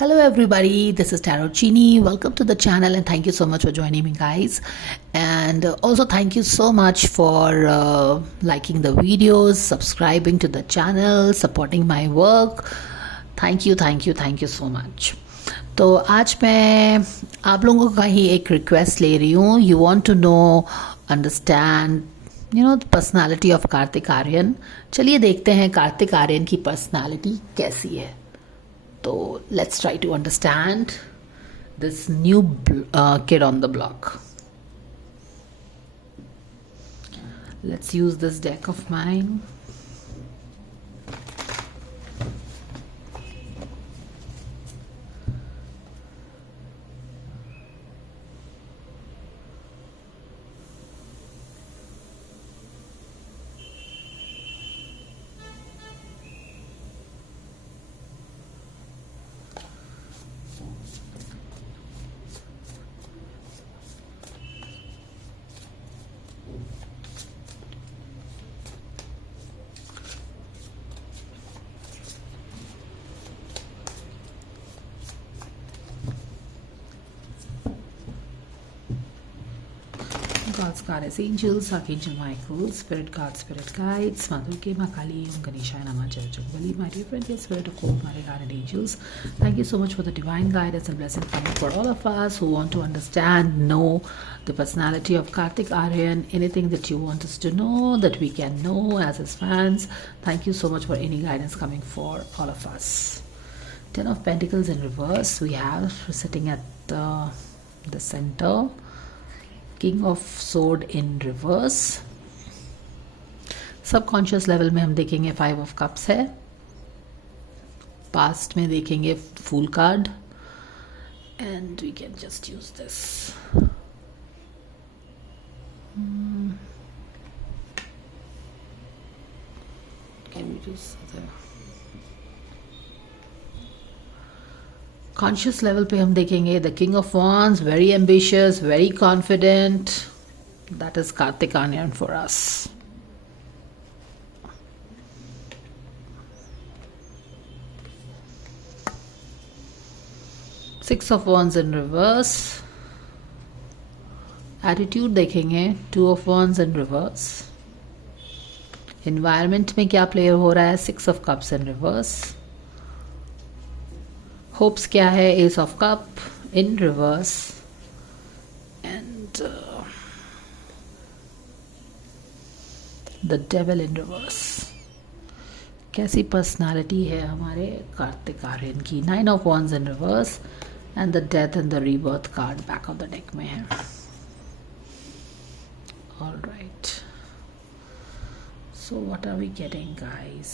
Hello everybody, this is Tarot Chini. Welcome to the channel and thank you so much for joining me guys. And also thank you so much for liking the videos, subscribing to the channel, supporting my work. Thank you so much. तो आज मैं आप लोगों का ही एक request ले रही हूँ. You want to know, understand, the personality of Kartik Aaryan. चलिए देखते हैं कार्तिक आर्यन की पर्सनालिटी कैसी है. So let's try to understand this new kid on the block. Let's use this deck of mine. God's Goddess Angels, Archangel Michael, Spirit God, Spirit Guides, Madhuke, Makali, Ganesha, Namacharajakbali, my dear friend, dear Spirit of Hope, my guardian angels. Thank you so much for the divine guidance and blessing coming for all of us who want to understand, know the personality of Kartik Aaryan, anything that you want us to know, that we can know as his fans. Thank you so much for any guidance coming for all of us. Ten of Pentacles in reverse, we have sitting at the center. King of Sword in reverse. Subconscious level में हम देखेंगे 5 of Cups है. Past में देखेंगे fool card. And we can just use this. Can we use conscious level पे हम देखेंगे the king of wands, very ambitious, very confident. That is Kartik Aaryan for us. Six of wands in reverse. Attitude देखेंगे 2 of Wands in reverse. Environment में क्या play हो रहा है 6 of Cups in reverse. Hopes क्या है ace of cup in reverse. And the devil in reverse. कैसी personality है हमारे कार्तिक आर्यन की. 9 of Wands in reverse and the death and the rebirth card back of the deck में है. Alright, so what are we getting guys.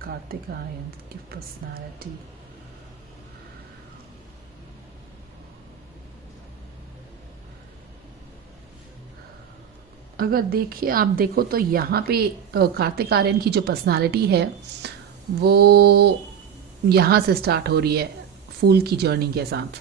Kartik Aaryan की personality. अगर देखिए आप देखो तो यहाँ पे कार्तिक आर्यन की जो पर्सनालिटी है वो यहाँ से स्टार्ट हो रही है फूल की जर्नी के साथ.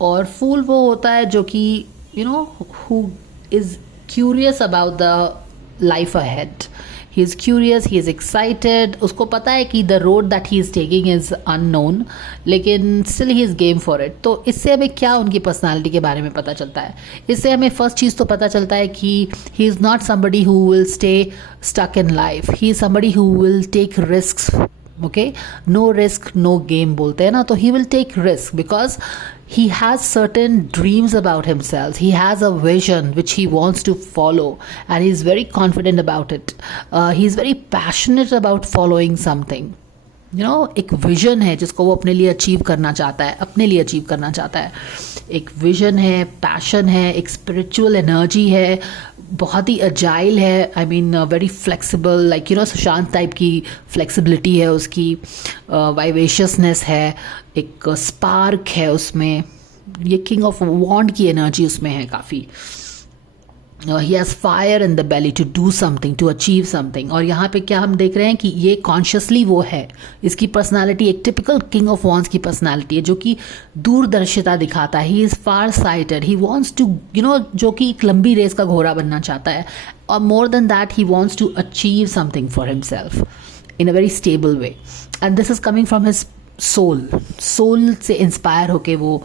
और फूल वो होता है जो कि who is curious about the life ahead. He is curious, he is excited. उसको पता है कि the road that he is taking is unknown, लेकिन still he is game for it. तो इससे हमें क्या उनकी पर्सनालिटी के बारे में पता चलता है. इससे हमें फर्स्ट चीज़ तो पता चलता है कि he is not somebody who will stay stuck in life. He is somebody who will take risks. Okay, no risk no game बोलते हैं ना. तो he will take risk because he has certain dreams about himself. He has a vision which he wants to follow and he is very confident about it. He is very passionate about following something. एक vision है जिसको वो अपने लिए achieve करना चाहता है. एक विजन है, पैशन है, एक स्पिरिचुअल एनर्जी है, बहुत ही अजाइल है. I mean very flexible, like Sushant type की फ्लेक्सिबिलिटी है उसकी. वाइवेशियसनेस है, एक स्पार्क है उसमें. ये किंग ऑफ वॉन्ड की एनर्जी उसमें है काफ़ी. He has fire in the belly to do something, to achieve something. और यहाँ पे क्या हम देख रहे हैं कि ये कॉन्शियसली वो है, इसकी पर्सनालिटी एक टिपिकल किंग ऑफ वॉन्स की पर्सनालिटी है, जो कि दूरदर्शिता दिखाता है। He is far sighted, he wants to जो कि एक लंबी रेस का घोड़ा बनना चाहता है, और more than that he wants to achieve something for himself in a very stable way, and this is coming from his soul से इंस्पायर होके वो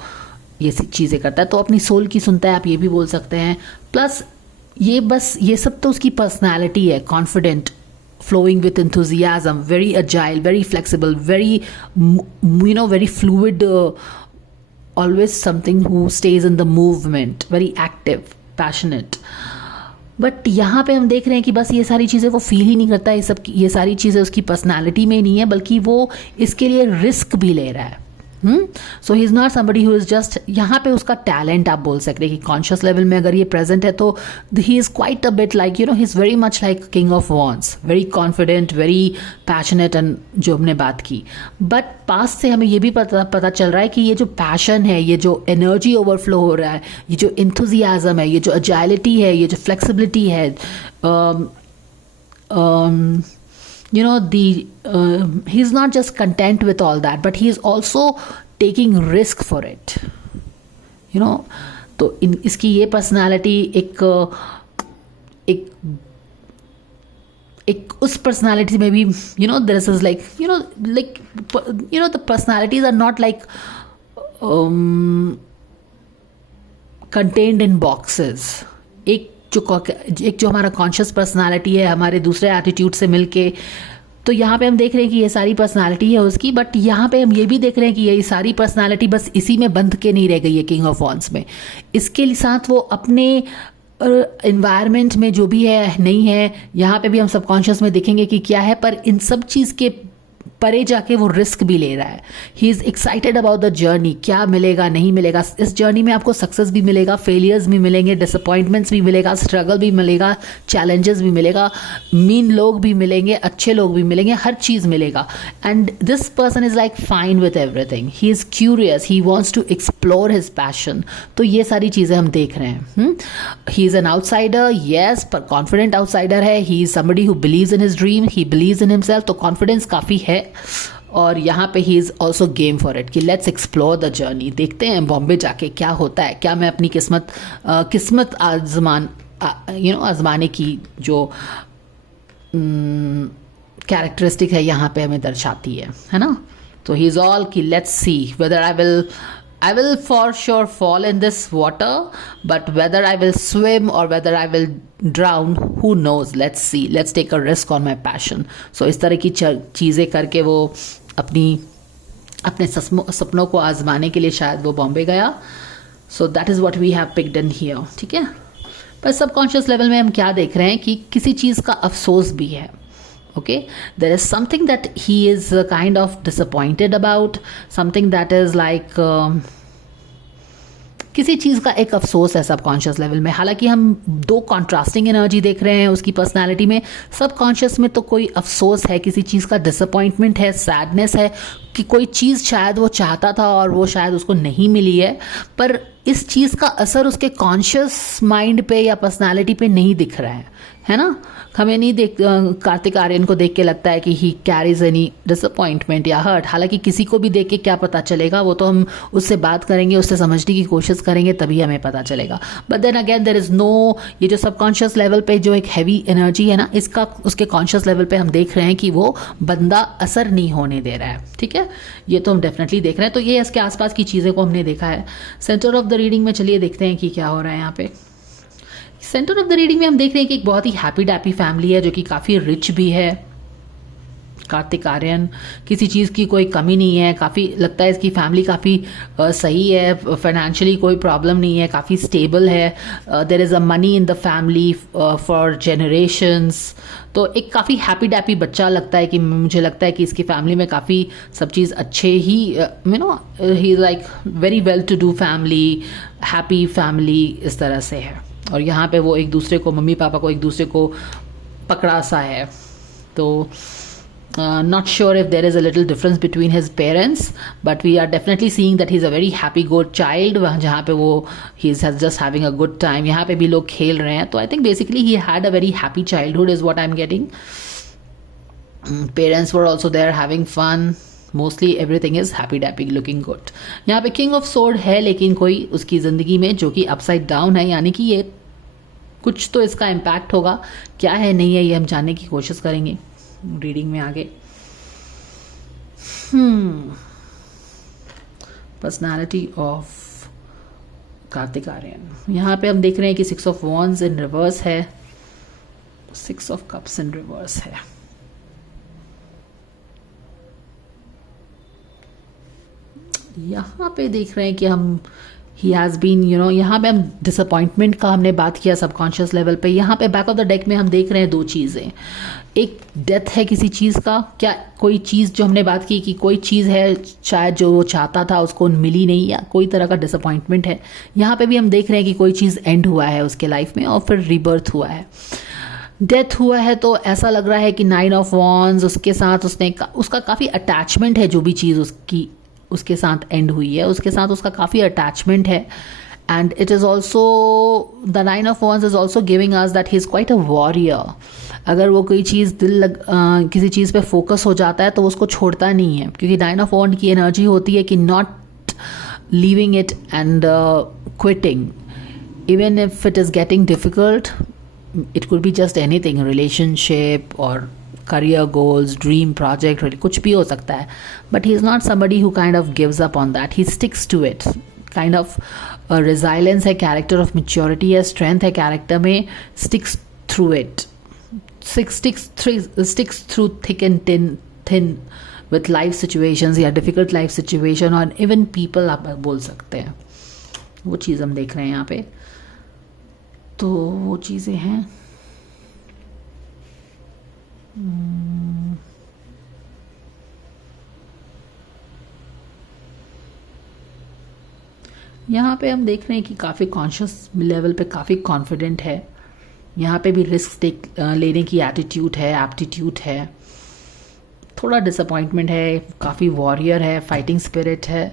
ये चीज़ें करता है। तो अपनी सोल की सुनता है, आप ये भी बोल सकते हैं। प्लस ये सब तो उसकी पर्सनैलिटी है, confident, flowing with enthusiasm, very agile, very flexible, very very fluid, always something who stays in the movement, very active, passionate. But यहाँ पे हम देख रहे हैं कि बस ये सारी चीज़ें वो फील ही नहीं करता है, ये सारी चीज़ें उसकी पर्सनालिटी में नहीं है, बल्कि वो इसके लिए रिस्क भी ले रहा है। So he is not somebody who is just, यहाँ पे उसका टैलेंट आप बोल सकते हैं कि कॉन्शियस लेवल में अगर ये प्रेजेंट है तो he is quite a bit like he is very much like king of once, very confident, very passionate, and जो हमने बात की। बट पास्ट से हमें ये भी पता चल रहा है कि ये जो पैशन है, ये जो एनर्जी ओवरफ्लो हो रहा है, ये जो इंथुजियाज़म है, ये जो अजाइलिटी है, ये जो फ्लेक्सिबिलिटी है, he's not just content with all that, but he is also taking risk for it, तो इसकी ये पर्सनालिटी एक उस पर्सनालिटी में भी this is like the personalities are not like contained in boxes. एक जो हमारा कॉन्शियस पर्सनालिटी है, हमारे दूसरे एटीट्यूड से मिलके, तो यहाँ पे हम देख रहे हैं कि ये सारी पर्सनालिटी है उसकी। बट यहाँ पे हम ये भी देख रहे हैं कि ये सारी पर्सनालिटी बस इसी में बंध के नहीं रह गई है किंग ऑफ वॉन्स में, इसके साथ वो अपने इन्वायरमेंट में जो भी है नहीं है, यहाँ पे भी हम सबकॉन्शियस में देखेंगे कि क्या है, पर इन सब चीज़ के परे जाके वो रिस्क भी ले रहा है। He is excited about the journey, क्या मिलेगा नहीं मिलेगा। इस जर्नी में आपको सक्सेस भी मिलेगा, फेलियर्स भी मिलेंगे, डिसअपॉइंटमेंट्स भी मिलेगा, स्ट्रगल भी मिलेगा, चैलेंजेस भी मिलेगा, मीन लोग भी मिलेंगे, अच्छे लोग भी मिलेंगे, हर चीज़ मिलेगा। And this person is like fine with everything, he is curious, he wants to explore his passion. तो ये सारी चीज़ें हम देख रहे हैं। He is an outsider, yes, पर कॉन्फिडेंट आउटसाइडर है। He is somebody who believes in his dream, he believes in himself, तो कॉन्फिडेंस काफ़ी है। और यहाँ पे he is also game for it कि लेट्स एक्सप्लोर द जर्नी, देखते हैं बॉम्बे जाके क्या होता है, क्या मैं अपनी किस्मत आजमाने की जो कैरेक्टरिस्टिक है यहाँ पे हमें दर्शाती है ना। तो ही इज़ ऑल कि let's see whether I will for sure fall in this water, but whether I will swim or whether I will drown, who knows? Let's see. Let's take a risk on my passion. So इस तरह की चीज़ें करके वो अपने सपनों को आजमाने के लिए शायद वो बॉम्बे गया। So that is what we have picked in here. ठीक है, पर सबकॉन्शियस लेवल में हम क्या देख रहे हैं कि किसी चीज़ का अफसोस भी है। Okay, there is something that he is kind of disappointed about, something that is like किसी चीज़ का एक अफसोस है सबकॉन्शियस लेवल में। हालांकि हम दो कॉन्ट्रास्टिंग एनर्जी देख रहे हैं उसकी पर्सनालिटी में। सबकॉन्शियस में तो कोई अफसोस है, किसी चीज़ का डिसअपॉइंटमेंट है, सैडनेस है कि कोई चीज़ शायद वो चाहता था और वो शायद उसको नहीं मिली है, पर इस चीज़ का असर उसके कॉन्शियस माइंड पे या पर्सनालिटी पे नहीं दिख रहा है ना। हमें नहीं कार्तिक आर्यन को देख के लगता है कि ही कैरीज एनी डिसअपॉइंटमेंट या हर्ट। हालांकि किसी को भी देख के क्या पता चलेगा, वो तो हम उससे बात करेंगे, उससे समझने की कोशिश करेंगे, तभी हमें पता चलेगा। But then again there is no, ये जो सबकॉन्शियस लेवल पे जो एक हैवी एनर्जी है ना, इसका उसके कॉन्शियस लेवल पे हम देख रहे हैं कि वो बंदा असर नहीं होने दे रहा है। ठीक है, ये तो हम डेफिनेटली देख रहे हैं। तो ये इसके आसपास की चीज़ें को हमने देखा है। सेंटर ऑफ द रीडिंग में चलिए देखते हैं कि क्या हो रहा है यहाँ पे। सेंटर ऑफ द रीडिंग में हम देख रहे हैं कि एक बहुत ही हैप्पी डैप्पी फैमिली है जो कि काफ़ी रिच भी है। कार्तिक आर्यन, किसी चीज़ की कोई कमी नहीं है, काफ़ी लगता है इसकी फैमिली काफ़ी सही है, फाइनेंशियली कोई प्रॉब्लम नहीं है, काफ़ी स्टेबल है। There is a money in the family for generations. तो एक काफ़ी हैप्पी डैप्पी बच्चा लगता है कि मुझे लगता है कि इसकी फैमिली में काफ़ी सब चीज़ अच्छे ही he is like very well to do family, happy family इस तरह से है। और यहाँ पे वो एक दूसरे को, मम्मी पापा को एक दूसरे को पकड़ा सा है। तो Not sure if there is a little difference between his parents, but we are definitely seeing that he's a very happy go child, जहाँ पे वो he is just having a good time. यहाँ पे भी लोग खेल रहे हैं, तो I think basically he had a very happy childhood is what I'm getting. Parents were also there having fun. Mostly everything is happy dappy looking good. यहाँ पे King of Sword है, लेकिन कोई उसकी ज़िंदगी में जो कि upside down है, यानी कि ये कुछ तो इसका इम्पैक्ट होगा. क्या है नहीं है ये हम जानने की कोशिश करेंगे रीडिंग में आगे. Personality of Kartik Aaryan. यहाँ पे हम देख रहे हैं कि 6 ऑफ वॉन्ड्स इन रिवर्स है, 6 ऑफ कप्स इन रिवर्स है. यहाँ पे देख रहे हैं कि हम ही हैज़ बीन यहाँ पे हम डिसअपॉइंटमेंट का हमने बात किया सबकॉन्शियस लेवल पे. यहाँ पे बैक ऑफ द डेक में हम देख रहे हैं दो चीज़ें. एक डेथ है किसी चीज़ का, क्या कोई चीज़ जो हमने बात की कि कोई चीज़ है शायद जो वो चाहता था उसको मिली नहीं, या कोई तरह का डिसअपॉइंटमेंट है. यहाँ पे भी हम देख रहे हैं कि कोई चीज़ एंड हुआ है उसके लाइफ में और फिर रीबर्थ हुआ है, डेथ हुआ है. तो ऐसा लग रहा है कि 9 ऑफ वॉन्ड्स उसके साथ उसका काफ़ी अटैचमेंट है. जो भी चीज़ उसके साथ एंड हुई है उसके साथ उसका काफ़ी अटैचमेंट है. And it is also the 9 of wands is also giving us that he is quite a warrior. अगर वो कोई चीज़ किसी चीज़ पे फोकस हो जाता है तो उसको छोड़ता नहीं है, क्योंकि 9 ऑफ वॉन्ड की एनर्जी होती है कि not leaving it and quitting even if it is getting difficult. It could be just anything, relationship और career goals, dream project, really कुछ भी हो सकता है. But he is not somebody who kind of gives up on that. He sticks to it. Kind of resilience है, character of maturity है, strength है character में, sticks through it. Sticks through thick and thin with life situations या difficult life situation और even people आप बोल सकते हैं. वो चीज़ हम देख रहे हैं यहाँ पे. तो वो चीज़ें हैं. यहाँ पे हम देख रहे हैं कि काफ़ी कॉन्शियस लेवल पे काफ़ी कॉन्फिडेंट है. यहाँ पे भी रिस्क लेने की एटीट्यूड है, एप्टीट्यूड है. थोड़ा डिसअपॉइंटमेंट है, काफ़ी वॉरियर है, फाइटिंग स्पिरिट है.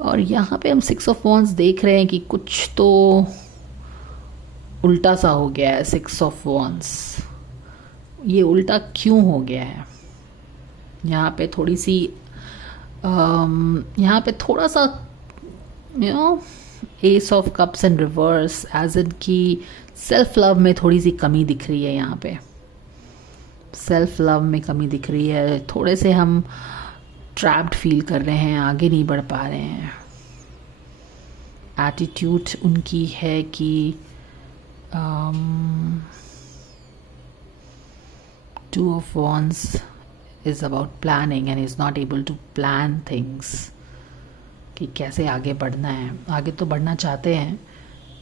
और यहाँ पे हम 6 ऑफ वॉन्ड्स देख रहे हैं कि कुछ तो उल्टा सा हो गया है. 6 ऑफ वॉन्ड्स ये उल्टा क्यों हो गया है? यहाँ पे थोड़ी सी यहाँ पे थोड़ा सा ace of cups and reverse, as in की सेल्फ लव में थोड़ी सी कमी दिख रही है. यहाँ पे सेल्फ लव में कमी दिख रही है. थोड़े से हम ट्रैप्ड फील कर रहे हैं, आगे नहीं बढ़ पा रहे हैं. एटीट्यूड उनकी है कि Two of Wands is about planning and is not able to plan things. कि कैसे आगे बढ़ना है. आगे तो बढ़ना चाहते हैं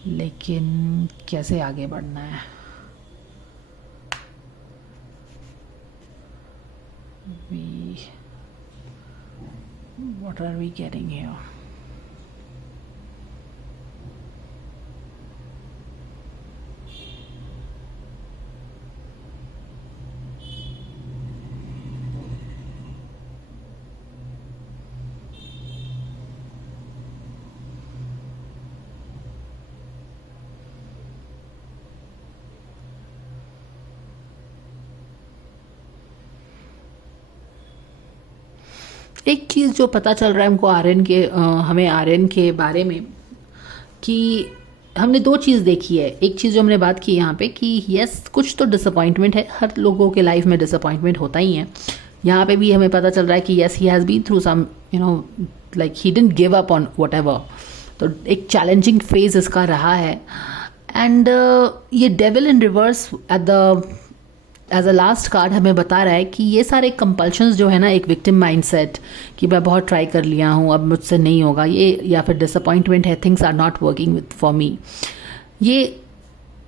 लेकिन कैसे आगे बढ़ना है. What are we getting here? एक चीज़ जो पता चल रहा है हमको हमें आर्यन के बारे में, कि हमने दो चीज़ देखी है. एक चीज़ जो हमने बात की यहाँ पे कि यस कुछ तो डिसअपॉइंटमेंट है, हर लोगों के लाइफ में डिसअपॉइंटमेंट होता ही है. यहाँ पे भी हमें पता चल रहा है कि yes he has been through some like he didn't give up on whatever. तो एक चैलेंजिंग फेज इसका रहा है. एंड ये devil in reverse as a last card हमें बता रहा है कि ये सारे कंपल्शंस जो है ना, एक विक्टिम माइंडसेट कि मैं बहुत ट्राई कर लिया हूँ अब मुझसे नहीं होगा ये, या फिर डिसअपॉइंटमेंट है, things are not working with for me. ये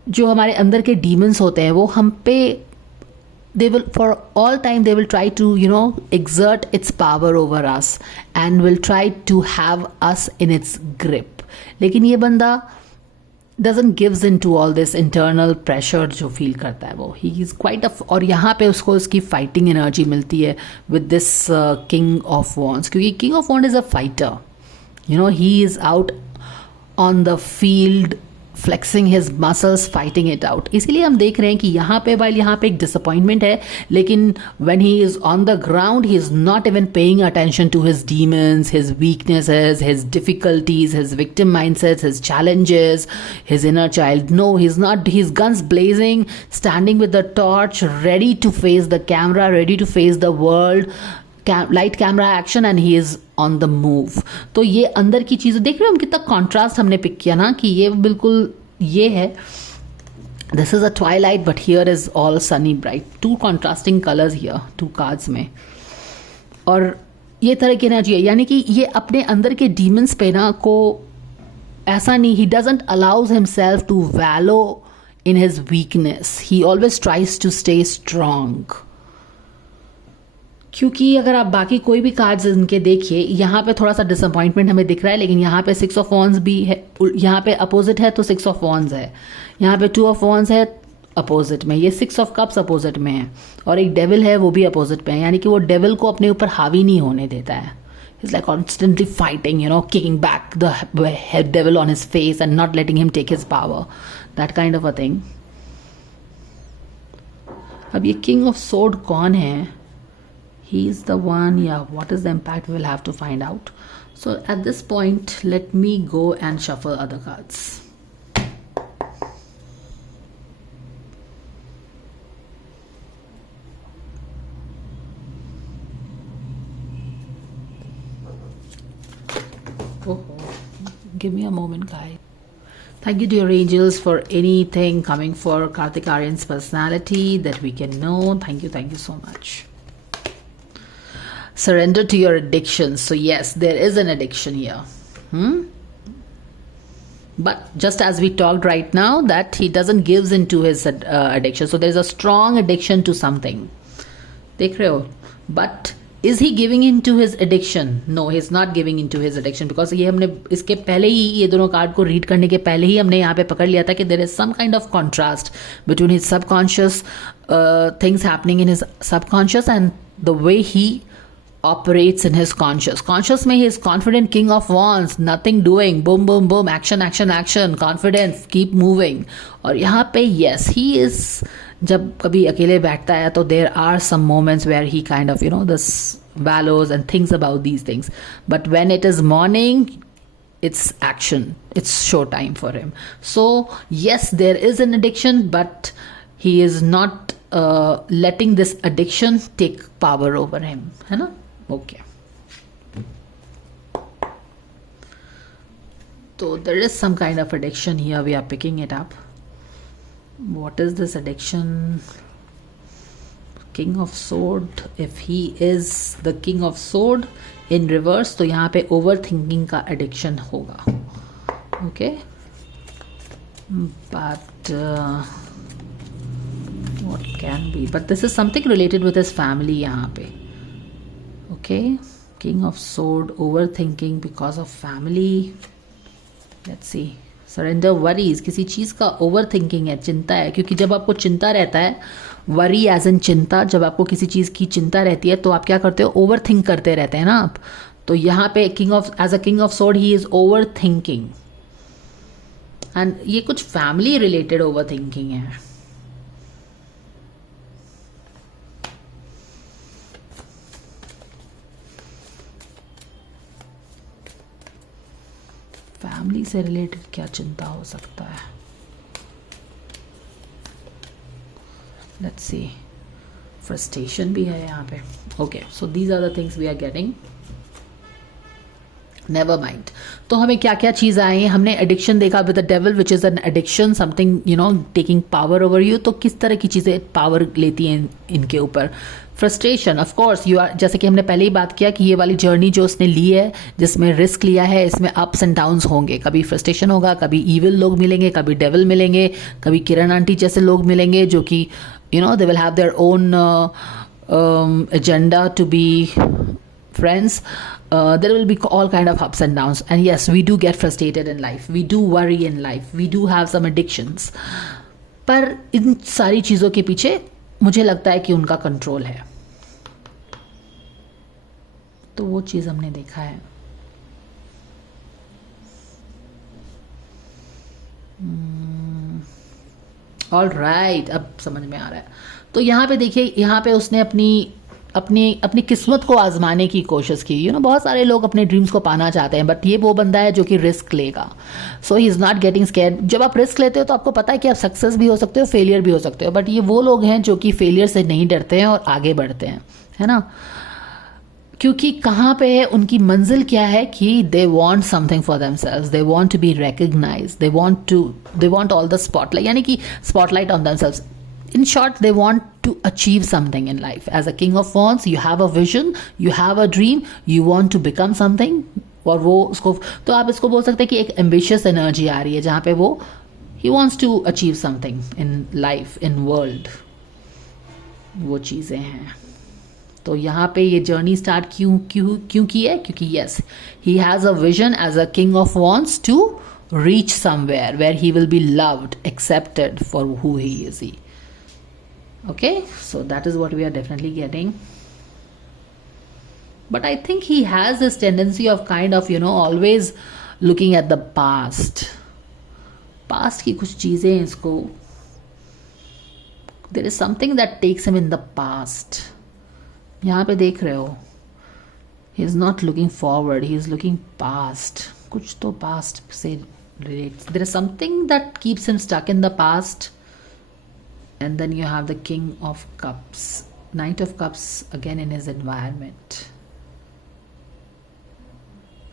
जो हमारे अंदर के डीमंस होते हैं वो हम पे they will for all time they will try to exert its power over us and will try to have us in its grip. लेकिन ये बंदा doesn't gives into all this internal pressure जो feel करता है वो, he is quite a, और यहाँ पे उसको उसकी fighting energy मिलती है with this king of wands, क्योंकि king of wands is a fighter, you know, he is out on the field flexing his muscles, fighting it out. इसीलिए हम देख रहे हैं कि यहाँ पे वाइल यहाँ पे एक डिसअपॉइंटमेंट है, लेकिन when he is on the ground he is not even paying attention to his demons, his weaknesses, his difficulties, his victim mindsets, his challenges, his inner child. No, he is not. His guns blazing, standing with the torch, ready to face the camera, ready to face the world, light camera action, and he is on the move. तो ये अंदर की चीज़ें देख रहे हो हम, कितना कॉन्ट्रास्ट हमने पिक किया ना, कि ये बिल्कुल ये है, this is a Twilight but here is all Sunny bright. To contrasting colours here, to cards में. और ये तरह की एनर्जी है, यानी कि ये अपने अंदर के डीमंस पे ना को ऐसा नहीं, he doesn't allows himself to wallow in his weakness, he always tries to stay strong. क्योंकि अगर आप बाकी कोई भी कार्ड्स इनके देखिए, यहाँ पे थोड़ा सा डिसअपॉइंटमेंट हमें दिख रहा है, लेकिन यहाँ पे 6 ऑफ वॉन्ड्स भी है, यहाँ पे अपोजिट है तो 6 ऑफ वॉन्ड्स है, यहाँ पे 2 ऑफ वॉन्ड्स है अपोजिट में, ये 6 ऑफ कप्स अपोजिट में है, और एक डेविल है वो भी अपोजिट में है, यानी कि वो डेविल को अपने ऊपर हावी नहीं होने देता है. It's like constantly fighting, you know, kicking back the devil on his face and not letting him take his power, that kind of a thing. अब ये किंग ऑफ सोर्ड कौन है? He's the one, yeah, what is the impact, we'll have to find out. So at this point, let me go and shuffle other cards. Oh, give me a moment, guys. Thank you, dear angels, for anything coming for Kartik Aaryan's personality that we can know. Thank you so much. Surrender to your addictions. So yes, there is an addiction here. But just as we talked right now, that he doesn't gives into his addiction. So there is a strong addiction to something. देख रहे हो? But is he giving into his addiction? No, he is not giving into his addiction, because ये हमने इसके पहले ही, ये दोनों card को रीड करने के पहले ही हमने यहाँ पे पकड़ लिया था कि there is some kind of contrast between his subconscious things happening in his subconscious and the way he operates in his conscious में he is confident, king of wands, nothing doing, boom boom boom, action action action, confident, keep moving. और यहाँ पे yes, he is, जब कभी अकेले बैठता है तो there are some moments where he kind of, you know, this wallows and thinks about these things, but when it is morning, it's action, it's show time for him. So yes, there is an addiction, but he is not letting this addiction take power over him, है ना? Okay. So there is some kind of addiction here, we are picking it up. What is this addiction? King of sword. If he is the king of sword in reverse, तो यहाँ पे overthinking का addiction होगा. Okay. But what can be? But this is something related with his family यहाँ पे. Okay, king of sword, overthinking because of family. Let's see. Surrender worries, किसी चीज़ का overthinking है, चिंता है, क्योंकि जब आपको चिंता रहता है, worry as in चिंता, जब आपको किसी चीज़ की चिंता रहती है तो आप क्या करते हो? overthink करते रहते हैं ना आप. तो यहाँ पे as a king of sword he is overthinking, and ये कुछ family related overthinking है. फैमिली से रिलेटेड क्या चिंता हो सकता है? Let's C. फ्रस्ट्रेशन भी है यहाँ पे. Okay, so these are the things we are getting. Never mind. तो हमें क्या क्या चीज़ आई? हमने एडिक्शन देखा with the devil, which is an addiction, something, you know, taking power over you. तो किस तरह की चीज़ें पावर लेती हैं इनके ऊपर? Frustration, of course you are, जैसे कि हमने पहले ही बात किया कि ये वाली जर्नी जो उसने ली है, जिसमें रिस्क लिया है, इसमें अप्स एंड डाउन्स होंगे. कभी फ्रस्ट्रेशन होगा, कभी ईविल लोग मिलेंगे, कभी डेविल मिलेंगे, कभी किरण आंटी जैसे लोग मिलेंगे जो कि, you know, they will have their own agenda to be friends. there will be all kind of ups and downs, and yes, we do get frustrated in life, we do worry in life, we do have some addictions, पर इन सारी चीज़ों के पीछे मुझे लगता है कि उनका कंट्रोल है. तो वो चीज़ हमने देखा है. ऑल राइट, अब समझ में आ रहा है. तो यहाँ पे देखिए, यहाँ पे उसने अपनी अपनी अपनी किस्मत को आजमाने की कोशिश की. बहुत सारे लोग अपने ड्रीम्स को पाना चाहते हैं, बट ये वो बंदा है जो कि रिस्क लेगा. So he is not getting scared. जब आप रिस्क लेते हो तो आपको पता है कि आप सक्सेस भी हो सकते हो, फेलियर भी हो सकते हो, बट ये वो लोग हैं जो कि फेलियर से नहीं डरते हैं और आगे बढ़ते हैं, है ना. क्योंकि कहाँ पे है उनकी मंजिल, क्या है कि they want something for themselves, they want to be recognise, they want all the spotlight, यानी कि spotlight on themselves. In short, they want to achieve something in life. As a king of wands, you have a vision, you have a dream, you want to become something. और वो उसको, तो आप इसको बोल सकते हैं कि एक ambitious energy आ रही है जहाँ पे वो he wants to achieve something in life, in world. वो चीज़ें हैं. तो यहाँ पे ये जर्नी स्टार्ट क्यों की है? क्योंकि yes, he has a vision as a king of wands to reach somewhere where he will be loved, accepted for who he is. Okay, so that is what we are definitely getting. But I think he has this tendency of kind of, always looking at the past. Past की कुछ चीज़ें इसको, there is something that takes him in the past. यहाँ पे देख रहे हो, he is not looking forward, he is looking past. कुछ तो past से relates. There is something that keeps him stuck in the past. And then you have the King of Cups, Knight of Cups again in his environment.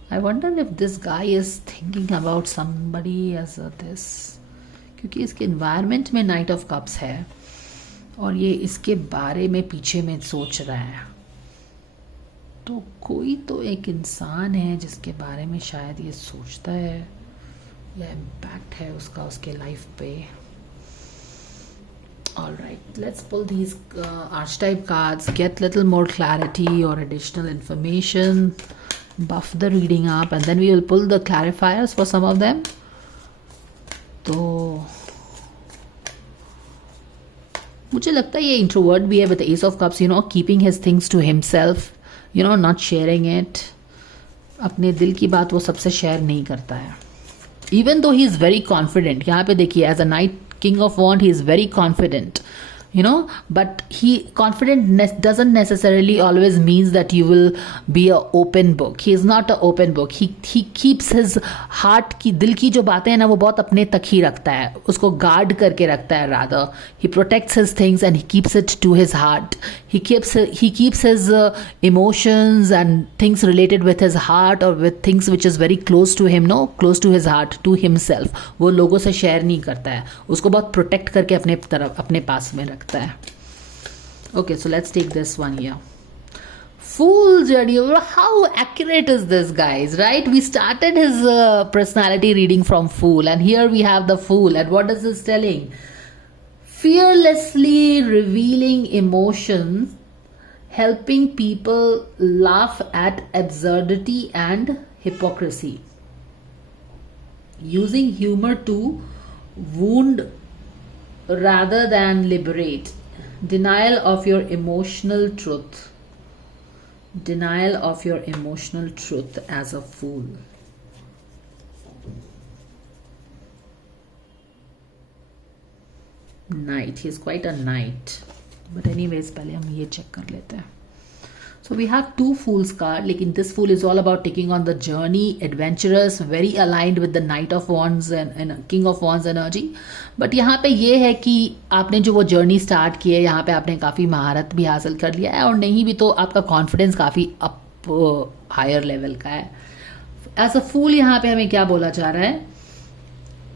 I wonder if this guy is thinking about somebody as this, क्योंकि इसके environment में Knight of Cups है और ये इसके बारे में पीछे में सोच रहा है. तो कोई तो एक इंसान है जिसके बारे में शायद ये सोचता है या इम्पैक्ट है उसका उसके लाइफ पे. All right, let's pull these archetype cards, get little more clarity or additional information, buff the reading up, and then we will pull the clarifiers for some of them. तो मुझे लगता है ये introvert भी है with the Ace of Cups, keeping his things to himself, not sharing it. अपने दिल की बात वो सबसे शेयर नहीं करता है. Even though he is very confident, यहाँ पे देखिए, as a knight, King of Wands, he is very confident, but confident doesn't necessarily always means that you will be a open book. He is not a open book. He keeps his heart की, दिल की जो बातें हैं ना, वो बहुत अपने तक ही रखता है, उसको गार्ड करके रखता है. rather he protects his things and he keeps it to his heart. He keeps his emotions and things related with his heart or with things which is very close to him, close to his heart, to himself. वो लोगों से share नहीं करता है, उसको बहुत protect करके अपने पास में रखता है. Okay, so let's take this one here. Fool journey. How accurate is this, guys? Right? We started his personality reading from Fool, and here we have the Fool. And what is this telling? Fearlessly revealing emotions, helping people laugh at absurdity and hypocrisy, using humor to wound rather than liberate, denial of your emotional truth, denial of your emotional truth as a fool. Knight, he is quite a knight, but anyways पहले हम ये check कर लेते हैं. So we have two Fools card, लेकिन this Fool is all about taking on the journey, adventurous, very aligned with the Knight of Wands and King of Wands energy. But यहाँ पे ये है कि आपने जो वो जर्नी स्टार्ट की है, यहाँ पे आपने काफ़ी महारत भी हासिल कर लिया है, और नहीं भी तो आपका कॉन्फिडेंस काफ़ी अप हायर लेवल का है. एज अ फूल यहाँ पे हमें क्या बोला जा रहा है?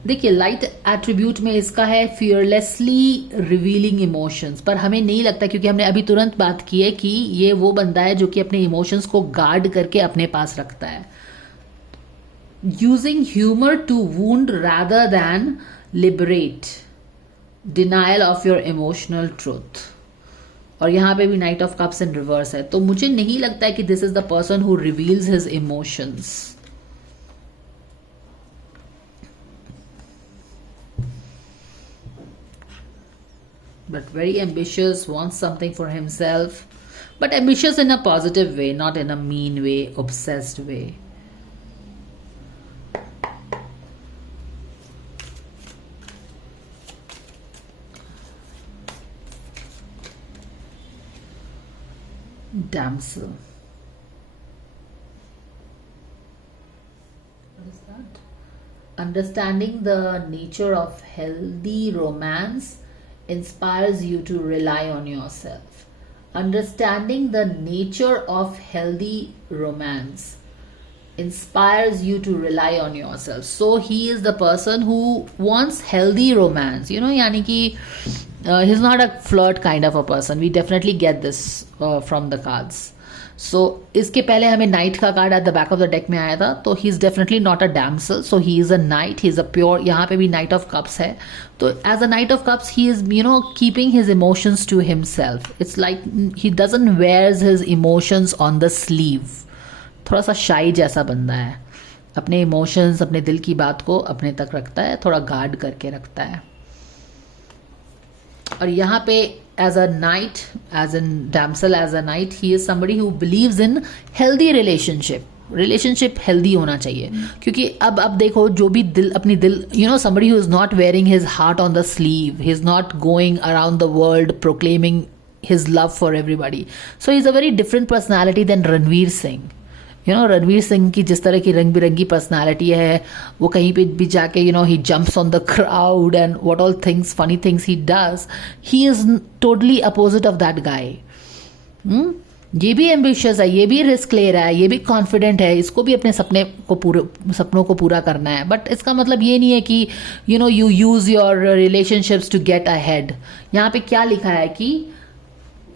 देखिए, लाइट एट्रीब्यूट में इसका है फियरलेसली रिवीलिंग इमोशंस, पर हमें नहीं लगता, क्योंकि हमने अभी तुरंत बात की है कि ये वो बंदा है जो कि अपने इमोशंस को गार्ड करके अपने पास रखता है. Using humour to wound rather than liberate, denial of your emotional truth. और यहाँ पे भी knight of cups in reverse है, तो मुझे नहीं लगता है कि this is the person who reveals his emotions. But very ambitious, wants something for himself, but ambitious in a positive way, not in a mean way, obsessed way. Damsel. What is that? Understanding the nature of healthy romance inspires you to rely on yourself. Understanding the nature of healthy romance inspires you to rely on yourself. So he is the person who wants healthy romance, you know, yani ki he's not a flirt kind of a person. We definitely get this from the cards. So इसके पहले हमें knight का card at the back of the deck में आया था, तो he is definitely not a damsel, so he is a knight, he is a pure, यहाँ पे भी नाइट ऑफ कप्स है, तो as a knight of cups he is you know keeping his emotions to himself, it's like he doesn't wears his emotions on the sleeve, थोड़ा सा शाई जैसा बंदा है, अपने इमोशंस अपने दिल की बात को अपने तक रखता है, थोड़ा गार्ड करके रखता है। और यहाँ पे as a knight, as in damsel, as a knight, he is somebody who believes in healthy relationship healthy होना चाहिए, क्योंकि अब देखो जो भी दिल अपनी दिल you know somebody who is not wearing his heart on the sleeve, he is not going around the world proclaiming his love for everybody, so he is a very different personality than Ranveer Singh. You know Ranveer Singh की जिस तरह की रंग बिरंगी personality है, वो कहीं पे भी जाके you know he jumps on the crowd and what all things funny things he does, he is totally opposite of that guy. ये भी एम्बिशियस है, ये भी रिस्क ले रहा है, ये भी कॉन्फिडेंट है, इसको भी अपने सपनों को पूरा करना है, बट इसका मतलब ये नहीं है कि you know you use your relationships to get ahead. यहाँ पे क्या लिखा है कि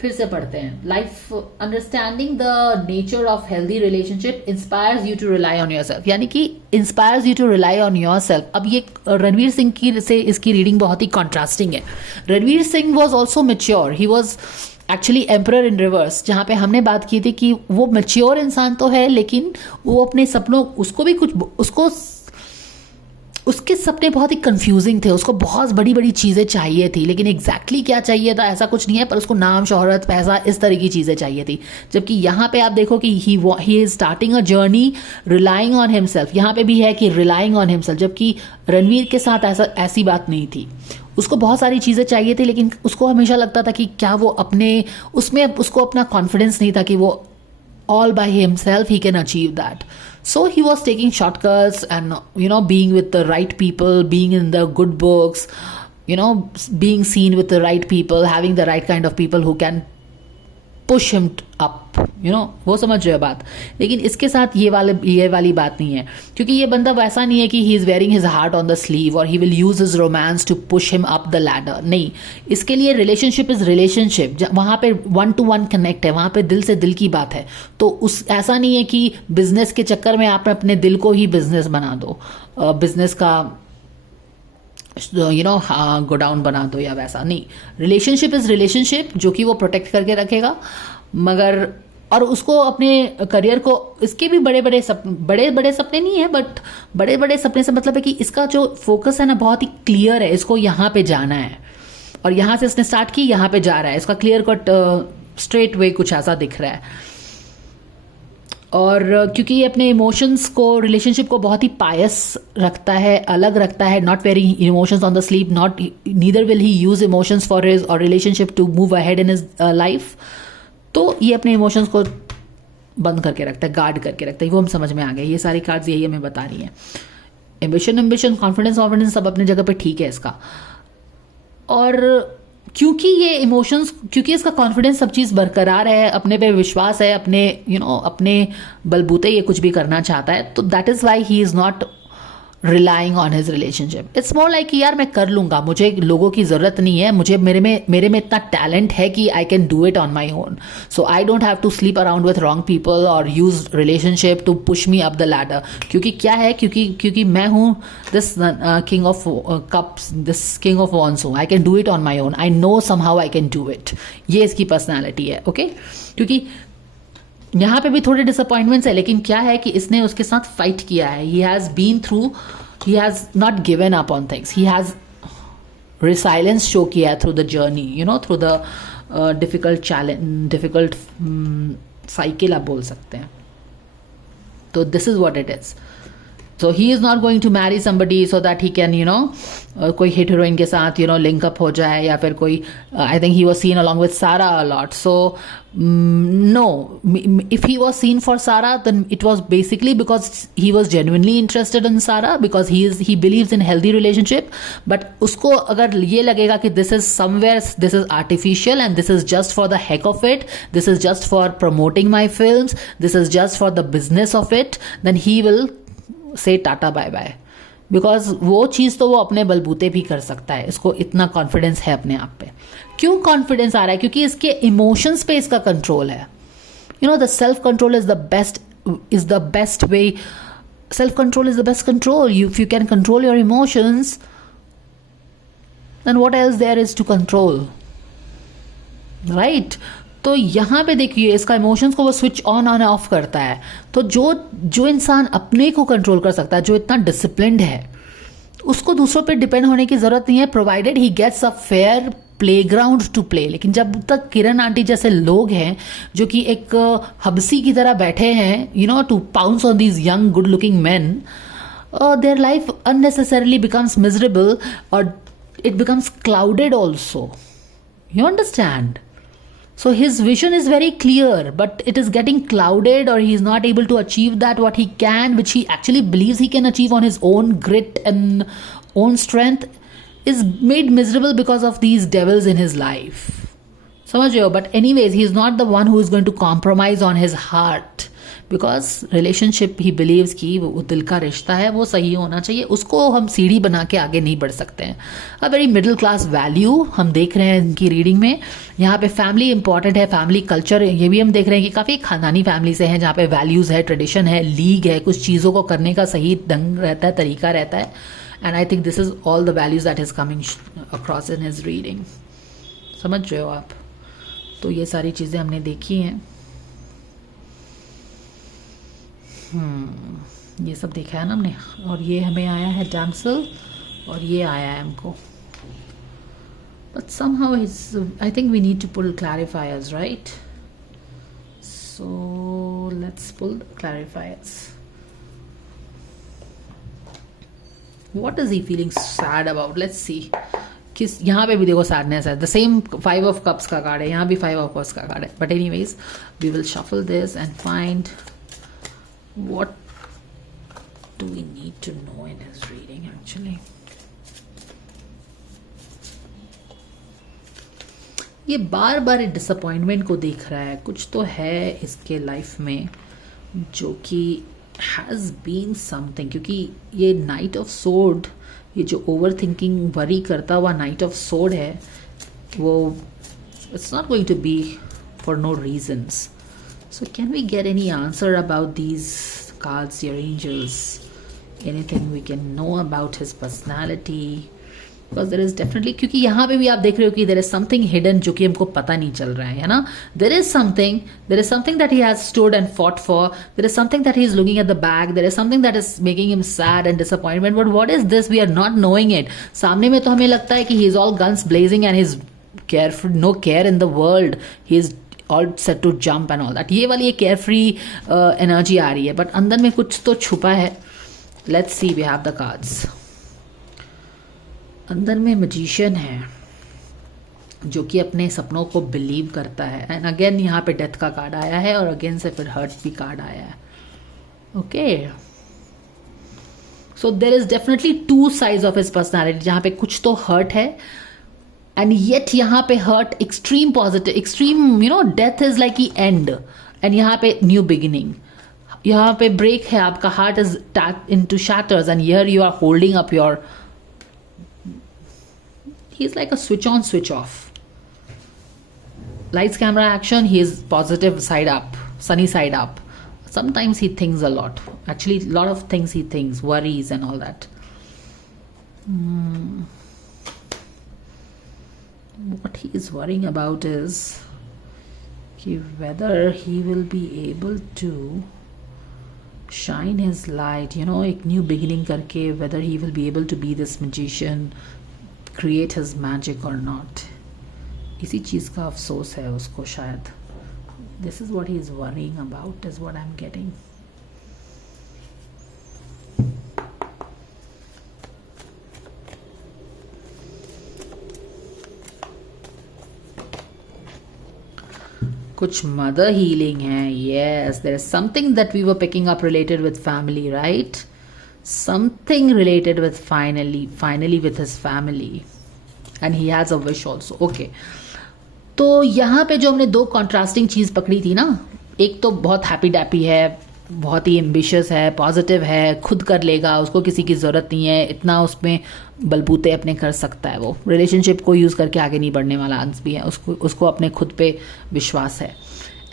फिर से पढ़ते हैं, life understanding the nature of healthy relationship inspires you to rely on yourself, यानी कि inspires you to rely on yourself. अब ये रणवीर सिंह की से इसकी रीडिंग बहुत ही कॉन्ट्रास्टिंग है। Ranveer Singh was also mature, he was actually emperor in reverse, जहाँ पे हमने बात की थी कि वो मेच्योर इंसान तो है, लेकिन वो अपने सपनों उसके सपने बहुत ही कंफ्यूजिंग थे, उसको बहुत बड़ी बड़ी चीज़ें चाहिए थी, लेकिन एग्जैक्टली क्या चाहिए था ऐसा कुछ नहीं है, पर उसको नाम, शोहरत, पैसा, इस तरह की चीज़ें चाहिए थी। जबकि यहाँ पे आप देखो कि he is starting a journey relying on himself, यहाँ पे भी है कि रिलाइंग ऑन हिमसेल्फ, जबकि रणवीर के साथ ऐसी बात नहीं थी। उसको बहुत सारी चीज़ें चाहिए थी, लेकिन उसको हमेशा लगता था कि क्या वो उसमें उसको अपना कॉन्फिडेंस नहीं था कि वो all by himself he can achieve that. So he was taking shortcuts and you know being with the right people, being in the good books, you know being seen with the right people, having the right kind of people who can push him up, you know, वो समझ रहे हो बात। लेकिन इसके साथ ये वाली बात नहीं है, क्योंकि ये बंदा वैसा नहीं है कि he is wearing his heart on the sleeve और he will use his romance to push him up the ladder. नहीं, इसके लिए रिलेशनशिप इज रिलेशनशिप, वहाँ पे 1-to-1 कनेक्ट है, वहाँ पे दिल से दिल की बात है। तो ऐसा नहीं है कि बिजनेस के चक्कर में आप अपने दिल को ही बिजनेस बना दो, बिजनेस का यू नो गोडाउन बना दो या वैसा नहीं। रिलेशनशिप इज रिलेशनशिप, जो कि वो प्रोटेक्ट करके रखेगा, मगर और उसको अपने करियर को, इसके भी बड़े बड़े सपने नहीं है, बट बड़े बड़े सपने से मतलब है कि इसका जो फोकस है ना बहुत ही क्लियर है, इसको यहाँ पे जाना है और यहाँ से इसने स्टार्ट की, यहाँ पे जा रहा है, इसका क्लियर कट स्ट्रेट वे कुछ ऐसा दिख रहा है। और क्योंकि ये अपने इमोशंस को, रिलेशनशिप को बहुत ही पायस रखता है, अलग रखता है, not wearing emotions on the sleep, neither will he use emotions for his और relationship to move ahead in his life. तो ये अपने इमोशंस को बंद करके रखता है, गार्ड करके रखता है, वो हम समझ में आ गए। ये सारी कार्ड्स यही हमें बता रही हैं। एम्बिशन, कॉन्फिडेंस सब अपने जगह पे ठीक है इसका। और क्योंकि ये इमोशंस, क्योंकि इसका कॉन्फिडेंस सब चीज़ बरकरार है, अपने पे विश्वास है, अपने अपने बलबूते ये कुछ भी करना चाहता है, तो that is why he is not relying on his relationship. It's more like कि यार मैं कर लूँगा, मुझे लोगों की ज़रूरत नहीं है, मुझे मेरे में इतना टैलेंट है कि I can do it on my own. So I don't have to sleep around with wrong people or use relationship to push me up the ladder. क्योंकि क्या है, क्योंकि मैं हूँ this king of cups, this king of wands हूँ. I can do it on my own. I know somehow I can do it. ये इसकी personality है, okay? क्योंकि यहाँ पे भी थोड़े डिसअपॉइंटमेंट्स है, लेकिन क्या है कि इसने उसके साथ फाइट किया है. He has been through, he has not given up on things, he has resilience show किया है through the journey, you know, through the difficult cycle आप बोल सकते हैं. तो this is what it is. So he is not going to marry somebody so that he can, you know, कोई hit heroine के साथ, you know, link up हो जाए, या फिर कोई I think he was seen along with Sarah a lot. So no, if he was seen for Sarah, then it was basically because he was genuinely interested in Sarah, because he believes in healthy relationship. But उसको अगर ये लगेगा कि this is somewhere, this is artificial and this is just for the heck of it, this is just for promoting my films, this is just for the business of it, then he will से tata bye bye. Because वो चीज़ तो वो अपने बलबूते भी कर सकता है, इसको इतना कॉन्फिडेंस है अपने आप पे. क्यों कॉन्फिडेंस आ रहा है? क्योंकि इसके इमोशंस पे इसका कंट्रोल है. You know, the self control is the best way. Self control is the best control. If you can control your emotions, then what else there is to control, right? तो यहाँ पे देखिए इसका emotions को वो switch on off करता है. तो जो इंसान अपने को कंट्रोल कर सकता है, जो इतना डिसिप्लिन्ड है, उसको दूसरों पे डिपेंड होने की ज़रूरत नहीं है, provided he gets a fair playground to play. लेकिन जब तक किरण आंटी जैसे लोग हैं जो कि एक हबसी की तरह बैठे हैं, you know, to pounce on these young good looking man, their life unnecessarily becomes miserable और it becomes clouded also. You understand? So his vision is very clear, but it is getting clouded, or he is not able to achieve that what he can, which he actually believes he can achieve on his own grit and own strength, is made miserable because of these devils in his life. समझ रहे हो? But anyways, he is not the one who is going to compromise on his heart, because relationship he believes कि वो दिल का रिश्ता है, वो सही होना चाहिए. उसको हम सीढ़ी बना के आगे नहीं बढ़ सकते हैं. A very middle class value हम देख रहे हैं इनकी रीडिंग में. यहाँ पे फैमिली इंपॉर्टेंट है, फैमिली कल्चर, ये भी हम देख रहे हैं कि काफ़ी खानदानी फैमिली से हैं, जहाँ पे वैल्यूज़ है, ट्रेडिशन है, लीग है, कुछ चीज़ों को करने का सही ढंग रहता है, तरीका रहता है. And I think this is all the values that is coming across in his reading. समझ रहे हो आप? तो ये सारी चीज़ें हमने देखी हैं. ये सब देखा है ना हमने. और ये हमें आया है डैम्सल, और ये आया है हमको. But somehow I think we need to pull clarifiers, right? So let's pull clarifiers. What is he feeling sad about? Let's see. किस यहाँ पे भी देखो sadness है. The same 5 of cups का कार्ड है, यहाँ भी 5 of cups का कार्ड है. But anyways, we will shuffle this and find what do we need to know in his reading actually. ये बार बार डिसअपॉइंटमेंट को देख रहा है. कुछ तो है इसके लाइफ में जो कि हैज़ बीन समथिंग. क्योंकि ये नाइट ऑफ सोर्ड, ये जो ओवर थिंकिंग वरी करता हुआ नाइट ऑफ सोर्ड है, वो it's not going to be for no reasons. So can we get any answer about these cards, your angels? Anything we can know about his personality? Because there is definitely, क्योंकि यहाँ पे भी आप देख रहे हो कि देर इज समथिंग हिडन जो कि हमको पता नहीं चल रहा है ना. There is something that he has stood and fought for. There is something that he is looking at the back. There is something that is making him sad and disappointment. But what is this? We are not knowing it. सामने में तो हमें लगता है कि he is all guns blazing and he is careful, no care in the world, he is all set to jump and all that. ये वाली एक केयरफ्री एनर्जी आ रही है, बट अंदर में कुछ तो छुपा है. Let's see, we have the cards. अंदर में मैजिशियन है जो कि अपने सपनों को बिलीव करता है. एंड अगेन यहाँ पे डेथ का कार्ड आया है, और अगेन से फिर हर्ट भी कार्ड आया है. Okay, so there is definitely 2 sides of his personality, जहाँ पे कुछ तो हर्ट है, एंड येट यहाँ पे hurt extreme positive, extreme, you know, death is like की एंड, एंड यहाँ पे न्यू बिगिनिंग. यहाँ पे ब्रेक है, आपका heart is into shatters and here you are holding up your, he is like a switch on switch off. Lights, camera, action, he is positive side up, sunny side up. Sometimes he thinks a lot. Actually, a lot of things he thinks, worries and all that. What he is worrying about is whether he will be able to shine his light, you know, एक new beginning करके, whether he will be able to be this magician, create his magic or not. इसी चीज़ का अफसोस है उसको शायद. This is what he is worrying about, is what I am getting. कुछ mother healing है. Yes, there is something that we were picking up related with family, right? Something related with finally with his family and he has a wish also. Okay, तो यहाँ पे जो हमने दो contrasting चीज़ पकड़ी थी ना, एक तो बहुत हैप्पी डैप्पी है, बहुत ही एम्बिशियस है, पॉजिटिव है, खुद कर लेगा, उसको किसी की ज़रूरत नहीं है, इतना उसमें बलबूते अपने कर सकता है, वो रिलेशनशिप को यूज़ करके आगे नहीं बढ़ने वाला अंश भी है, उसको अपने खुद पे विश्वास है.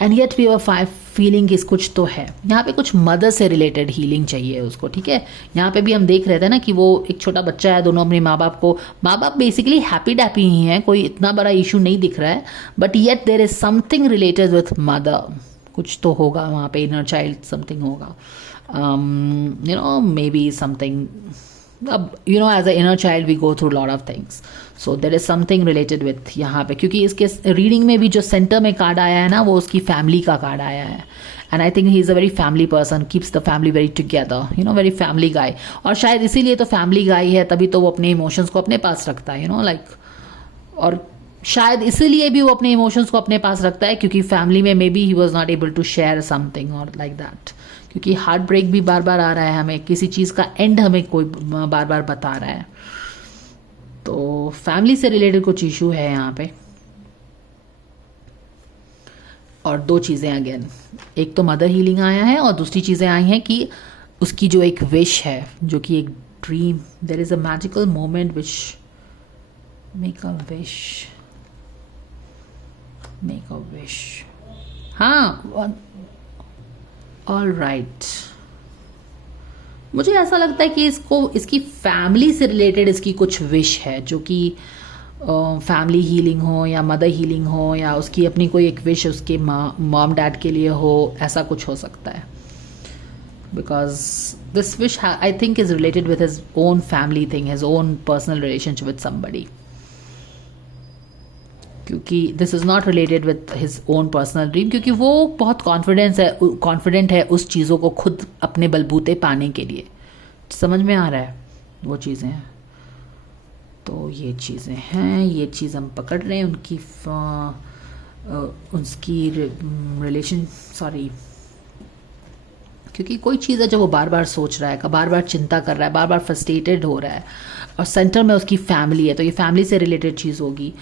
And yet we were feeling कि कुछ तो है यहाँ पे, कुछ मदर से रिलेटेड हीलिंग चाहिए उसको. ठीक है, यहाँ पे भी हम देख रहे थे ना कि वो एक छोटा बच्चा है, दोनों अपने माँ बाप बेसिकली हैप्पी डैप्पी ही हैं, कोई इतना बड़ा इशू नहीं दिख रहा है, but yet there is something related with mother. कुछ तो होगा वहाँ पे, इनर चाइल्ड समथिंग होगा, you know, maybe something. अब you know, as a inner child we go through lot of things, so there is something related with यहाँ पे, क्योंकि इसके रीडिंग में भी जो सेंटर में कार्ड आया है ना, वो उसकी फैमिली का कार्ड आया है. And I think he is a very family person, keeps the family very together, you know, very family गाय. और शायद इसीलिए तो फैमिली गाय है, तभी तो वो अपने इमोशंस को अपने पास रखता है, यू नो, लाइक. और शायद इसीलिए भी वो अपने इमोशंस को अपने पास रखता है, क्योंकि फैमिली में maybe he was not able to share something और लाइक दैट. क्योंकि हार्ट ब्रेक भी बार बार आ रहा है हमें, किसी चीज़ का एंड हमें कोई बार बार बता रहा है, तो फैमिली से रिलेटेड कुछ इशू है यहाँ पे. और दो चीज़ें अगेन, एक तो मदर हीलिंग आया है, और दूसरी चीज़ें आई हैं कि उसकी जो एक विश है, जो कि एक dream, there is a magical moment which make a wish. हाँ, ऑल राइट. मुझे ऐसा लगता है कि इसकी फैमिली से रिलेटेड इसकी कुछ विश है, जो कि फैमिली हीलिंग हो या मदर हीलिंग हो, या उसकी अपनी कोई एक विश उसके मॉम डैड के लिए हो, ऐसा कुछ हो सकता है. Because this which I think is related with his own family thing, his own personal relationship with somebody, क्योंकि this is not related with his own personal dream, क्योंकि वो बहुत कॉन्फिडेंट है उस चीज़ों को खुद अपने बलबूते पाने के लिए. समझ में आ रहा है वो चीज़ें. तो ये चीज़ें हैं, ये चीज़ हम पकड़ रहे हैं उसकी रिलेशन, सॉरी, क्योंकि कोई चीज़ है जो वो बार बार सोच रहा है, बार बार चिंता कर रहा है, बार बार फ्रस्ट्रेटेड हो रहा है, और सेंटर में उसकी फैमिली है, तो ये फैमिली से रिलेटेड चीज़ होगी.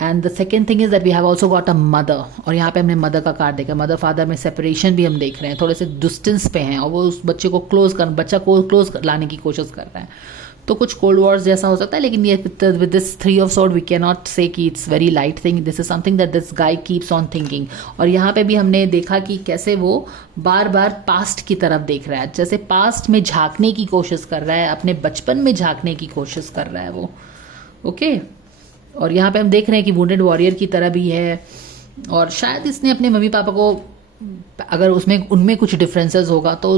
And the second thing is that we have also got a mother, और यहाँ पे हमने मदर का कार्ड देखा. मदर फादर में सेपरेशन भी हम देख रहे हैं, थोड़े से डिस्टेंस पे हैं, और वो उस बच्चे को बच्चा को क्लोज लाने की कोशिश कर रहा है. तो कुछ कोल्ड वॉर्स जैसा हो सकता है, लेकिन ये with this 3 of sword we can not say कि it's very light thing. This is something that this guy keeps on thinking. और यहाँ पे भी हमने देखा कि कैसे वो बार बार पास्ट की तरफ देख रहा है, जैसे पास्ट में झांकने की कोशिश कर रहा है, अपने बचपन में झांकने की कोशिश कर रहा है वो. ओके, और यहाँ पे हम देख रहे हैं कि वुंडेड वॉरियर की तरह भी है, और शायद इसने अपने मम्मी पापा को, अगर उनमें कुछ डिफरेंसेस होगा तो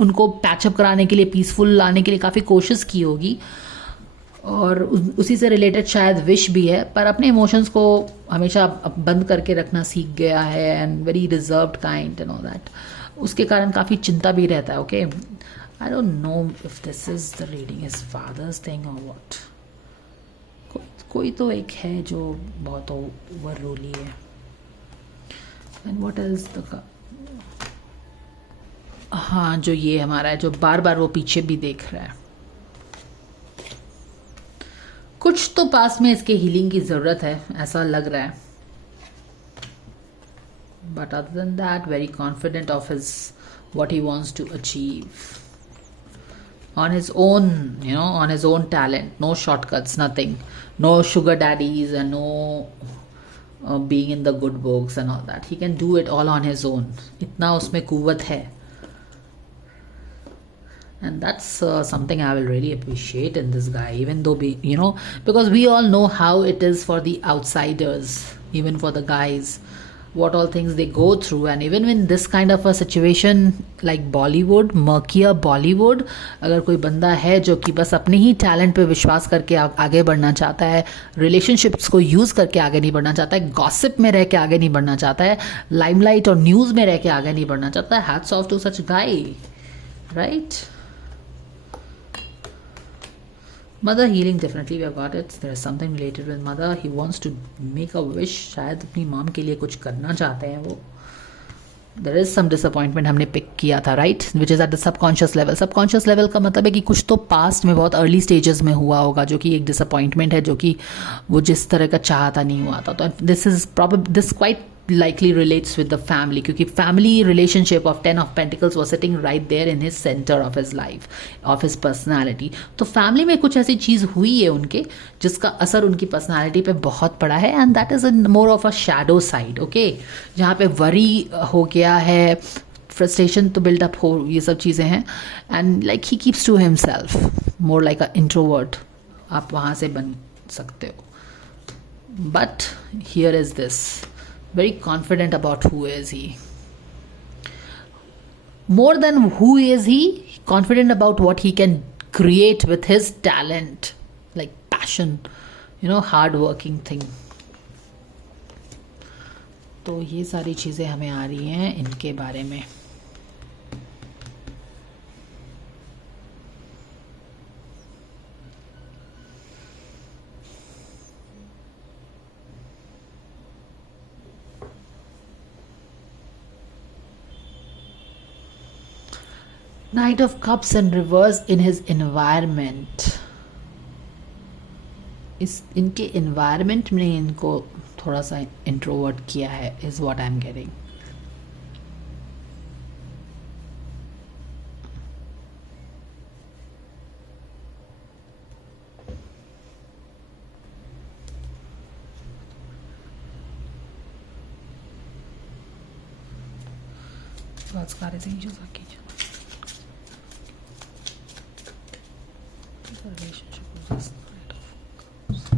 उनको पैचअप कराने के लिए, पीसफुल लाने के लिए काफ़ी कोशिश की होगी, और उसी से रिलेटेड शायद विश भी है, पर अपने इमोशंस को हमेशा बंद करके रखना सीख गया है, and very reserved kind and all that. उसके कारण काफ़ी चिंता भी रहता है. Okay, I don't know if this is the reading is father's thing और व्हाट. कोई तो एक है जो बहुत ओवर रूली है. एंड व्हाट एल्स द, हाँ, जो ये हमारा है, जो बार बार वो पीछे भी देख रहा है. कुछ तो पास में इसके हीलिंग की ज़रूरत है, ऐसा लग रहा है. but other than that, very confident of his what he wants to achieve on his own, on his own talent. No shortcuts, nothing. No sugar daddies and no being in the good books and all that. He can do it all on his own. इतना उसमें कुव्वत है. And that's something I will really appreciate in this guy, even though because we all know how it is for the outsiders, even for the guys, what all things they go through. And even in this kind of a situation like Bollywood, murkier Bollywood, अगर कोई बंदा है जो कि बस अपने ही talent पे विश्वास करके आगे बढ़ना चाहता है, रिलेशनशिप्स को यूज़ करके आगे नहीं बढ़ना चाहता है, गॉसिप में रह के आगे नहीं बढ़ना चाहता है, लाइमलाइट और न्यूज़ में रह के आगे नहीं बढ़ना चाहता है, hats off to such guy, right? Mother healing, definitely we have got it. There is something related with mother. He wants to make a wish. शायद अपनी मॉम के लिए कुछ करना चाहते हैं वो. There is some disappointment हमने पिक किया था, right? Which is at the subconscious level. Subconscious level का मतलब है कि कुछ तो पास्ट में बहुत अर्ली स्टेजेस में हुआ होगा जो कि एक डिसअपॉइंटमेंट है, जो कि वो जिस तरह का चाहता नहीं हुआ था. तो this quite likely relates with the family, क्योंकि family relationship of 10 of Pentacles was sitting right there in his center of his life, of his personality. तो family में कुछ ऐसी चीज़ हुई है उनके जिसका असर उनकी personality पे बहुत पड़ा है, and that is more of a shadow side, okay? जहाँ पे worry हो गया है, frustration तो build up हो, ये सब चीज़ें हैं, and like he keeps to himself, more like a introvert. आप वहाँ से बन सकते हो. But here is this. Very confident about who is he. More than who is he, confident about what he can create with his talent, like passion, hard working thing. तो ये सारी चीज़ें हमें आ रही हैं इनके बारे में. Knight of Cups in reverse in his environment. इनके environment ने इनको थोड़ा सा introvert किया है, is what I'm getting. God's got his angels are कीजिए. Relationship with this Knight of Cups.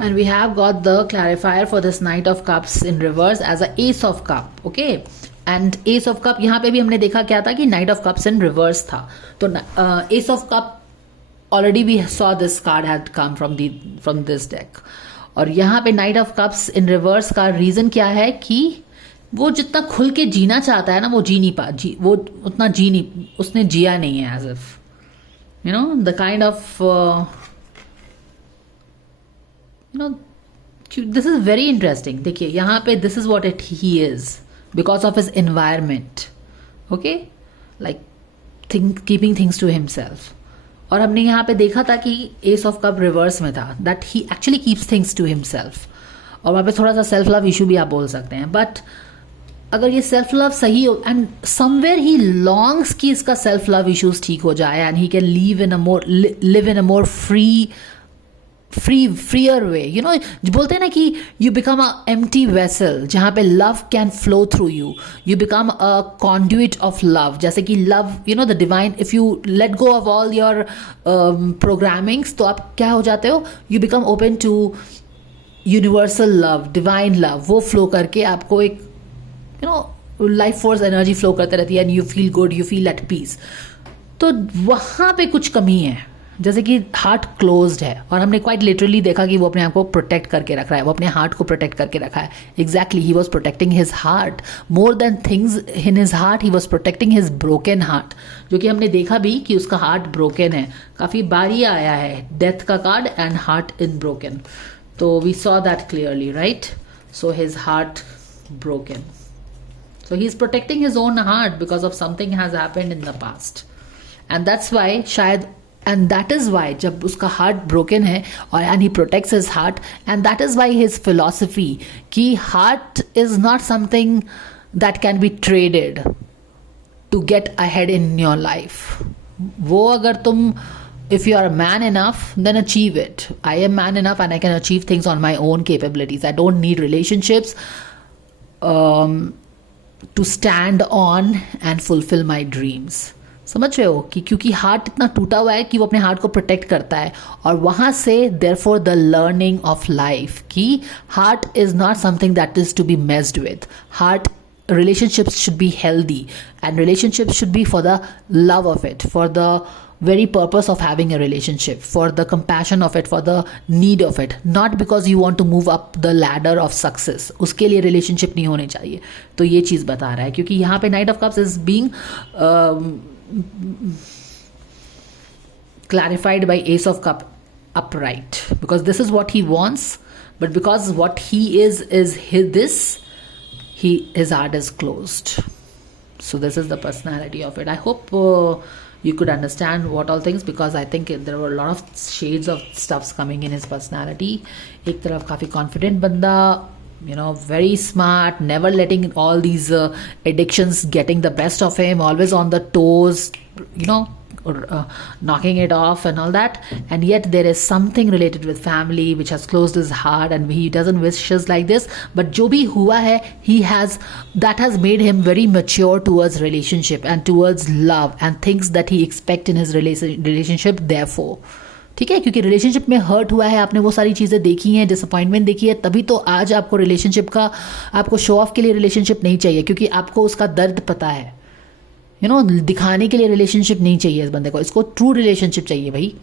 And we have got the clarifier for this Knight of Cups in reverse as a Ace of Cup, okay? And Ace of Cup यहाँ पे भी हमने देखा क्या था कि Knight of Cups in reverse था. तो Ace of Cup already we saw this card had come from this deck. और यहाँ पे Knight of Cups in reverse का reason क्या है कि वो जितना खुल के जीना चाहता है ना, वो वो उतना उसने जिया नहीं है, as if the kind of this is very interesting. देखिए यहाँ पे this is what he is because of his environment, okay? Like keeping things to himself. और हमने यहाँ पे देखा था कि Ace of Cup reverse में था, that he actually keeps things to himself. और वहाँ पे थोड़ा सा self love issue भी आप बोल सकते हैं. But अगर ये self love सही हो, and somewhere he longs कि इसका self love issues ठीक हो जाए, and he can live in a more freer way. बोलते हैं ना कि you become a empty vessel जहाँ पे love can flow through you. You become a conduit of love. जैसे कि love, the divine, if you let go of all your programmings, तो आप क्या हो जाते हो? You become open to universal love, divine love. वो flow करके आपको एक life force energy flow करते रहती है, and you feel good, you feel at peace. तो वहाँ पे कुछ कमी है. जैसे कि हार्ट क्लोज्ड है और हमने क्वाइट लिटरली देखा कि वो अपने आप को प्रोटेक्ट करके रख रहा है, वो अपने हार्ट को प्रोटेक्ट करके रखा है. Exactly, he was protecting his heart more than things in his heart. He was protecting his broken heart, जो कि हमने देखा भी कि उसका हार्ट ब्रोकन है. काफ़ी बारी आया है डेथ का card and heart in broken, तो we saw that clearly, right. So his heart broken. So he's protecting his own heart because of something has happened in the past. And that's why शायद, and that is why जब उसका heart broken है और and he protects his heart, and that is why his philosophy कि heart is not something that can be traded to get ahead in your life. वो अगर तुम if you are man enough, then achieve it. I am man enough and I can achieve things on my own capabilities. I don't need relationships to stand on and fulfill my dreams. समझ रहे हो कि क्योंकि heart इतना टूटा हुआ है कि वो अपने हार्ट को प्रोटेक्ट करता है, और वहाँ से therefore the learning of life कि heart is not something that is to be messed with. Heart relationships should be healthy, and relationships should be for the love of it, for the very purpose of having a relationship, for the compassion of it, for the need of it, not because you want to move up the ladder of success. उसके लिए relationship नहीं होने चाहिए. तो ये चीज़ बता रहा है क्योंकि यहाँ पे Knight of Cups is being clarified by Ace of Cup upright, because this is what he wants, but because what he is this, his heart is closed. So this is the personality of it. I hope you could understand what all things, because I think there were a lot of shades of stuffs coming in his personality. एक तरफ काफ़ी confident बंदा, very smart, never letting all these addictions getting the best of him, always on the toes, knocking it off and all that. And yet there is something related with family which has closed his heart, and he doesn't wishes like this. But जो भी हुआ है, that has made him very mature towards relationship and towards love and things that he expect in his relationship. Therefore, ठीक है, क्योंकि relationship में hurt हुआ है, आपने वो सारी चीज़ें देखी हैं, डिसअपॉइंटमेंट देखी है, तभी तो आज आपको रिलेशनशिप का, आपको शो ऑफ के लिए रिलेशनशिप नहीं चाहिए, क्योंकि आपको उसका दर्द पता है. दिखाने के लिए रिलेशनशिप नहीं चाहिए इस बंदे को, इसको ट्रू रिलेशनशिप चाहिए भाई.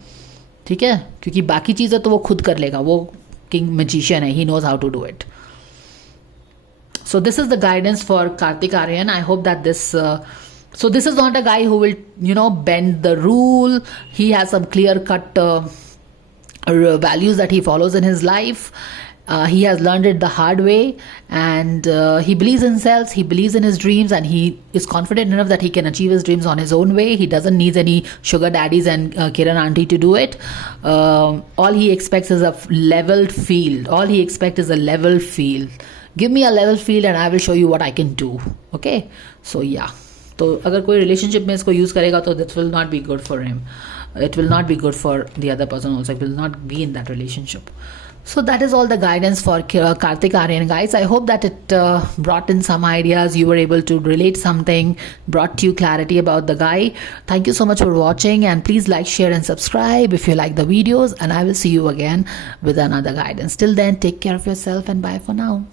ठीक है, क्योंकि बाकी चीज़ें तो वो खुद कर लेगा, वो किंग मैजिशियन है, he knows how to do it. So this is the guidance for Kartik Aaryan. I hope that this so this is not a guy who will bend the rule. He has some clear cut values that he follows in his life. He has learned it the hard way, and he believes in himself, he believes in his dreams, and he is confident enough that he can achieve his dreams on his own way. He doesn't need any sugar daddies and Kiran auntie to do it. All he expects is a leveled field. All he expects is a level field. Give me a level field and I will show you what I can do. Okay? So yeah. तो अगर कोई relationship में इसको use करेगा तो this will not be good for him. It will not be good for the other person also. It will not be in that relationship. So that is all the guidance for Kartik Aaryan, guys. I hope that it brought in some ideas. You were able to relate something, brought you clarity about the guy. Thank you so much for watching, and please like, share and subscribe if you like the videos, and I will see you again with another guidance. Till then, take care of yourself and bye for now.